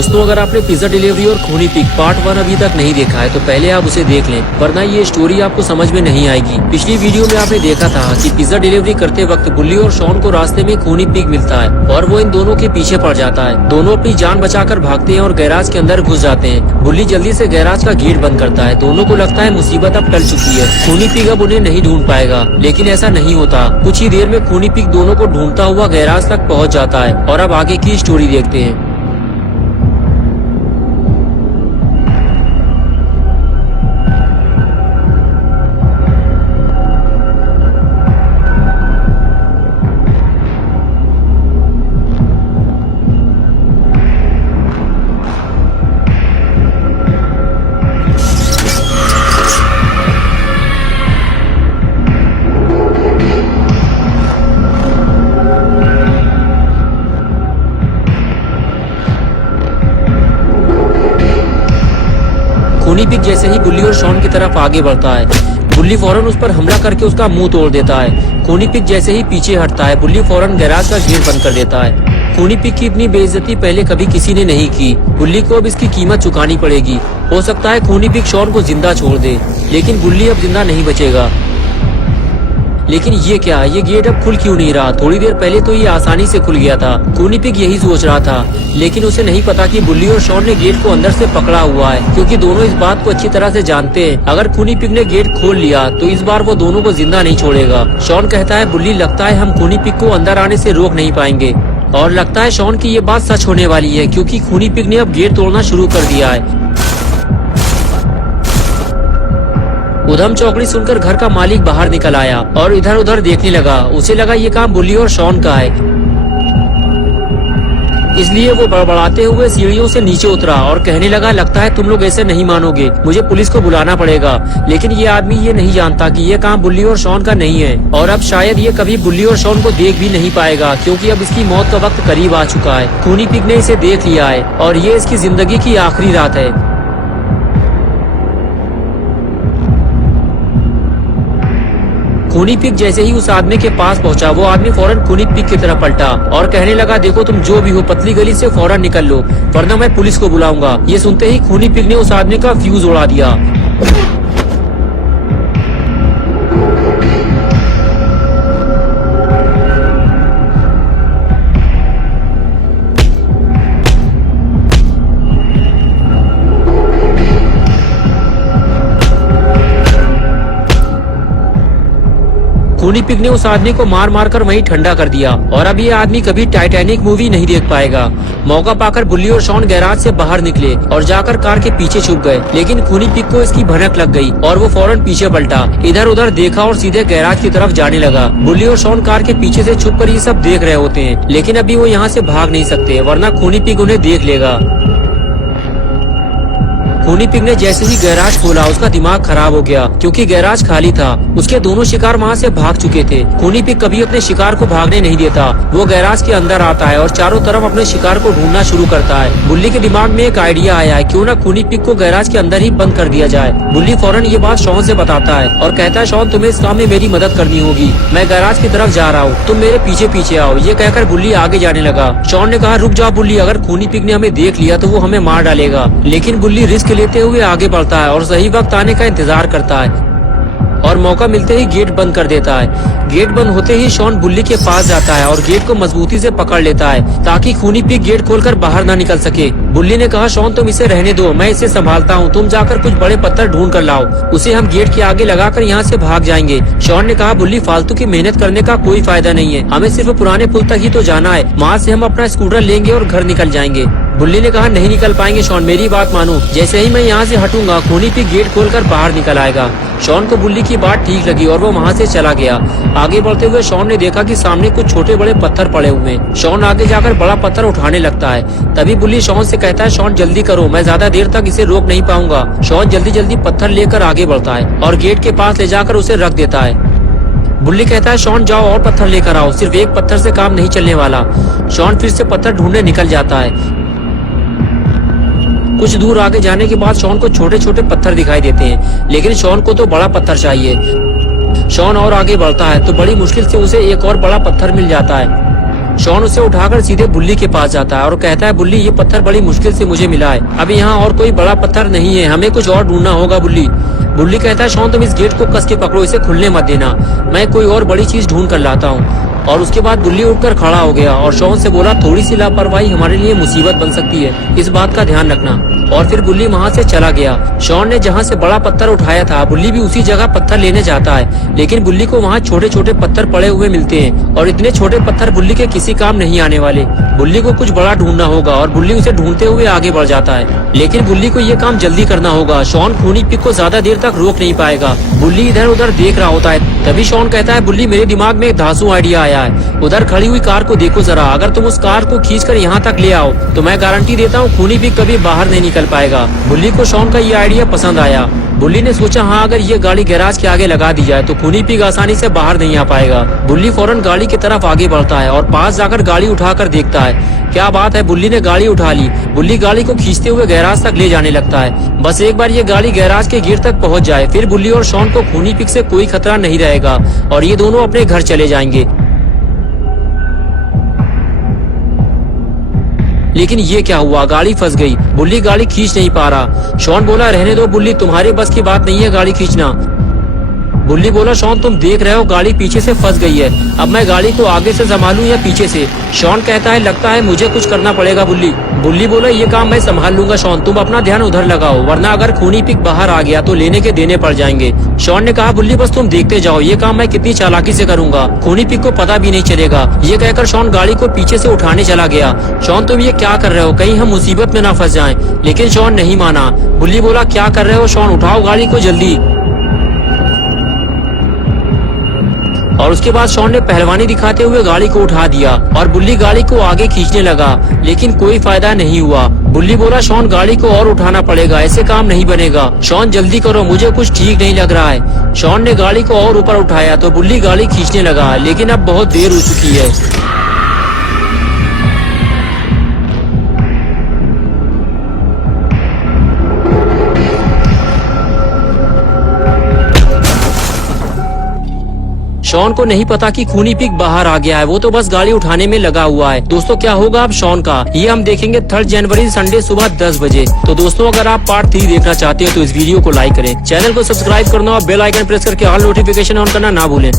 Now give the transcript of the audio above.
दोस्तों, अगर आपने पिज्जा डिलीवरी और खूनी पिग पार्ट 1 अभी तक नहीं देखा है तो पहले आप उसे देख लें, वरना ये स्टोरी आपको समझ में नहीं आएगी। पिछली वीडियो में आपने देखा था कि पिज्जा डिलीवरी करते वक्त बुल्ली और शॉन को रास्ते में खूनी पिग मिलता है और वो इन दोनों के पीछे पड़ जाता है। दोनों अपनी जान बचाकर भागते हैं और गैराज के अंदर घुस जाते हैं। बुल्ली जल्दी से गैराज का गेट बंद करता है। दोनों को लगता है मुसीबत अब टल चुकी है, खूनी पिग अब उन्हें नहीं ढूंढ पाएगा, लेकिन ऐसा नहीं होता। कुछ ही देर में खूनी पिग दोनों को ढूंढता हुआ गैराज तक पहुँच जाता है और अब आगे की स्टोरी देखते हैं। खूनी पिग जैसे ही बुल्ली और शॉन की तरफ आगे बढ़ता है, बुल्ली फौरन उस पर हमला करके उसका मुंह तोड़ देता है। खूनी पिग जैसे ही पीछे हटता है, बुल्ली फौरन गैराज का गेट बंद कर देता है। खूनी पिग की इतनी बेइज्जती पहले कभी किसी ने नहीं की। बुल्ली को अब इसकी कीमत चुकानी पड़ेगी। हो सकता है खूनी पिग शॉन को जिंदा छोड़ दे, लेकिन बुल्ली अब जिंदा नहीं बचेगा। लेकिन ये क्या, ये गेट अब खुल क्यों नहीं रहा? थोड़ी देर पहले तो ये आसानी से खुल गया था। खूनी पिग यही सोच रहा था, लेकिन उसे नहीं पता कि बुल्ली और शॉन ने गेट को अंदर से पकड़ा हुआ है, क्योंकि दोनों इस बात को अच्छी तरह से जानते हैं। अगर खूनी पिग ने गेट खोल लिया तो इस बार वो दोनों को जिंदा नहीं छोड़ेगा। शॉन कहता है, बुल्ली लगता है हम खूनी पिग को अंदर आने से रोक नहीं पाएंगे। और लगता है शॉन की ये बात सच होने वाली है, क्योंकि खूनी पिग ने अब गेट तोड़ना शुरू कर दिया है। उधम चौकड़ी सुनकर घर का मालिक बाहर निकल आया और इधर उधर देखने लगा। उसे लगा ये काम बुल्ली और शॉन का है, इसलिए वो बड़बड़ाते हुए सीढ़ियों से नीचे उतरा और कहने लगा, लगता है तुम लोग ऐसे नहीं मानोगे, मुझे पुलिस को बुलाना पड़ेगा। लेकिन ये आदमी ये नहीं जानता कि ये काम बुल्ली और शॉन का नहीं है, और अब शायद ये कभी बुल्ली और शॉन को देख भी नहीं पाएगा, क्योंकि अब इसकी मौत का वक्त करीब आ चुका है। खूनी पिग ने इसे देख लिया है और ये इसकी जिंदगी की आखिरी रात है। खूनी पिग जैसे ही उस आदमी के पास पहुंचा, वो आदमी फौरन खूनी पिग की तरफ पलटा और कहने लगा, देखो तुम जो भी हो, पतली गली से फौरन निकल लो, वरना मैं पुलिस को बुलाऊंगा। ये सुनते ही खूनी पिग ने उस आदमी का फ्यूज उड़ा दिया। खूनी पिग ने उस आदमी को मार मार कर वहीं ठंडा कर दिया और अब ये आदमी कभी टाइटैनिक मूवी नहीं देख पाएगा। मौका पाकर बुल्ली और शॉन गैराज से बाहर निकले और जाकर कार के पीछे छुप गए, लेकिन खूनी पिग को इसकी भनक लग गई और वो फौरन पीछे पलटा, इधर उधर देखा और सीधे गैराज की तरफ जाने लगा। बुल्ली और शॉन कार के पीछे से छुपकर ये सब देख रहे होते हैं, लेकिन अभी वो यहाँ से भाग नहीं सकते, वरना खूनी पिग उन्हें देख लेगा। खूनी पिग ने जैसे ही गैराज खोला, उसका दिमाग खराब हो गया, क्योंकि गैराज खाली था। उसके दोनों शिकार वहाँ से भाग चुके थे। खूनी पिग कभी अपने शिकार को भागने नहीं देता। वो गैराज के अंदर आता है और चारों तरफ अपने शिकार को ढूंढना शुरू करता है। बुल्ली के दिमाग में एक आइडिया आया है, क्यों ना खूनी पिग को गैराज के अंदर ही बंद कर दिया जाए। बुल्ली फौरन ये बात शॉन से बताता है और कहता है, शॉन तुम्हें इस काम में मेरी मदद करनी होगी, मैं गैराज की तरफ जा रहा हूँ, तुम मेरे पीछे पीछे आओ। ये कहकर बुल्ली आगे जाने लगा। शॉन ने कहा, रुक जाओ बुल्ली, अगर खूनी पिग ने हमें देख लिया तो वो हमें मार डालेगा। लेकिन बुल्ली रिस्क लेते हुए आगे बढ़ता है और सही वक्त आने का इंतजार करता है और मौका मिलते ही गेट बंद कर देता है। गेट बंद होते ही शॉन बुल्ली के पास जाता है और गेट को मजबूती से पकड़ लेता है, ताकि खूनी पिग गेट खोलकर बाहर ना निकल सके। बुल्ली ने कहा, शॉन तुम इसे रहने दो, मैं इसे संभालता हूँ, तुम जाकर कुछ बड़े पत्थर ढूंढ कर लाओ, उसे हम गेट के आगे लगाकर यहाँ से भाग जाएंगे। शॉन ने कहा, बुल्ली फालतू की मेहनत करने का कोई फायदा नहीं है, हमें सिर्फ पुराने पुल तक ही तो जाना है, वहाँ से हम अपना स्कूटर लेंगे और घर निकल जाएंगे। बुल्ली ने कहा, नहीं निकल पाएंगे शॉन, मेरी बात मानो, जैसे ही मैं यहाँ से हटूंगा खूनी पिग गेट खोलकर बाहर निकल आएगा। शॉन को बुल्ली की बात ठीक लगी और वो वहाँ से चला गया। आगे बढ़ते हुए शॉन ने देखा कि सामने कुछ छोटे बड़े पत्थर पड़े हुए हैं। शॉन आगे जाकर बड़ा पत्थर उठाने लगता है। तभी बुल्ली शॉन से कहता है, शॉन जल्दी करो, मैं ज्यादा देर तक इसे रोक नहीं पाऊंगा। शॉन जल्दी जल्दी पत्थर लेकर आगे बढ़ता है और गेट के पास ले जाकर उसे रख देता है। बुल्ली कहता है, शॉन जाओ और पत्थर लेकर आओ, सिर्फ एक पत्थर से काम नहीं चलने वाला। शॉन फिर से पत्थर ढूंढने निकल जाता है। कुछ दूर आगे जाने के बाद शॉन को छोटे छोटे पत्थर दिखाई देते हैं, लेकिन शॉन को तो बड़ा पत्थर चाहिए। शॉन और आगे बढ़ता है तो बड़ी मुश्किल से उसे एक और बड़ा पत्थर मिल जाता है। शॉन उसे उठाकर सीधे बुल्ली के पास जाता है और कहता है, बुल्ली ये पत्थर बड़ी मुश्किल से मुझे मिला है, अभी यहाँ और कोई बड़ा पत्थर नहीं है, हमें कुछ और ढूंढना होगा बुल्ली। बुल्ली कहता है, शॉन तुम इस गेट को कस के पकड़ो, इसे खुलने मत देना, मैं कोई और बड़ी चीज ढूंढ कर लाता हूँ। और उसके बाद बुल्ली उठकर खड़ा हो गया और शॉन से बोला, थोड़ी सी लापरवाही हमारे लिए मुसीबत बन सकती है, इस बात का ध्यान रखना। और फिर बुल्ली वहाँ से चला गया। शॉन ने जहाँ से बड़ा पत्थर उठाया था, बुल्ली भी उसी जगह पत्थर लेने जाता है, लेकिन बुल्ली को वहाँ छोटे छोटे पत्थर पड़े हुए मिलते हैं और इतने छोटे पत्थर बुल्ली के किसी काम नहीं आने वाले। बुल्ली को कुछ बड़ा ढूंढना होगा और बुल्ली उसे ढूंढते हुए आगे बढ़ जाता है, लेकिन बुल्ली को ये काम जल्दी करना होगा। शॉन खूनी पिग को ज्यादा देर तक रोक नहीं पाएगा। बुल्ली इधर उधर देख रहा होता है, तभी शॉन कहता है, बुल्ली मेरे दिमाग में एक धांसू आइडिया आया है, उधर खड़ी हुई कार को देखो जरा, अगर तुम उस कार को खींचकर यहाँ तक ले आओ तो मैं गारंटी देता हूँ खूनी पिग कभी बाहर नहीं निकल पाएगा। बुल्ली को शॉन का ये आइडिया पसंद आया। बुल्ली ने सोचा, हाँ अगर ये गाड़ी गैराज के आगे लगा दी जाए तो खूनी पिग आसानी से बाहर नहीं आ पाएगा। बुल्ली फौरन गाड़ी की तरफ आगे बढ़ता है और पास जाकर गाड़ी उठाकर देखता है। क्या बात है, बुल्ली ने गाड़ी उठा ली। बुल्ली गाड़ी को खींचते हुए गैराज तक ले जाने लगता है। बस एक बार ये गाड़ी गैराज के गेट तक पहुंच जाए, फिर बुल्ली और शॉन को खूनी पिग से कोई खतरा नहीं रहेगा और ये दोनों अपने घर चले जाएंगे। लेकिन ये क्या हुआ, गाड़ी फंस गई। बुल्ली गाड़ी खींच नहीं पा रहा। शॉन बोला, रहने दो बुल्ली, तुम्हारे बस की बात नहीं है गाड़ी खींचना। बुल्ली बोला, शॉन तुम देख रहे हो गाड़ी पीछे से फंस गई है, अब मैं गाड़ी को आगे से संभालूं या पीछे से। शॉन कहता है, लगता है मुझे कुछ करना पड़ेगा बुल्ली। बुल्ली बोला, ये काम मैं संभाल लूंगा शॉन, तुम अपना ध्यान उधर लगाओ, वरना अगर खूनी पिग बाहर आ गया तो लेने के देने पड़ जाएंगे। शॉन ने कहा, बुल्ली बस तुम देखते जाओ, ये काम मैं कितनी चालाकी से करूंगा, खूनी पिग को पता भी नहीं चलेगा। ये कहकर शॉन गाड़ी को पीछे से उठाने चला गया। शॉन तुम ये क्या कर रहे हो, कहीं हम मुसीबत में ना फंस जाएं। लेकिन शॉन नहीं माना। बुल्ली बोला, क्या कर रहे हो शॉन, उठाओ गाड़ी को जल्दी। और उसके बाद शॉन ने पहलवानी दिखाते हुए गाड़ी को उठा दिया और बुल्ली गाड़ी को आगे खींचने लगा, लेकिन कोई फायदा नहीं हुआ। बुल्ली बोला, शॉन गाड़ी को और उठाना पड़ेगा, ऐसे काम नहीं बनेगा। शॉन जल्दी करो, मुझे कुछ ठीक नहीं लग रहा है। शॉन ने गाड़ी को और ऊपर उठाया तो बुल्ली गाड़ी खींचने लगा, लेकिन अब बहुत देर हो चुकी है। शॉन को नहीं पता कि खूनी पिग बाहर आ गया है, वो तो बस गाड़ी उठाने में लगा हुआ है। दोस्तों क्या होगा अब शॉन का, ये हम देखेंगे 3 जनवरी संडे सुबह 10 बजे। तो दोस्तों अगर आप पार्ट 3 देखना चाहते हैं तो इस वीडियो को लाइक करें, चैनल को सब्सक्राइब करना और बेल आइकन प्रेस करके ऑल नोटिफिकेशन ऑन करना ना भूलें।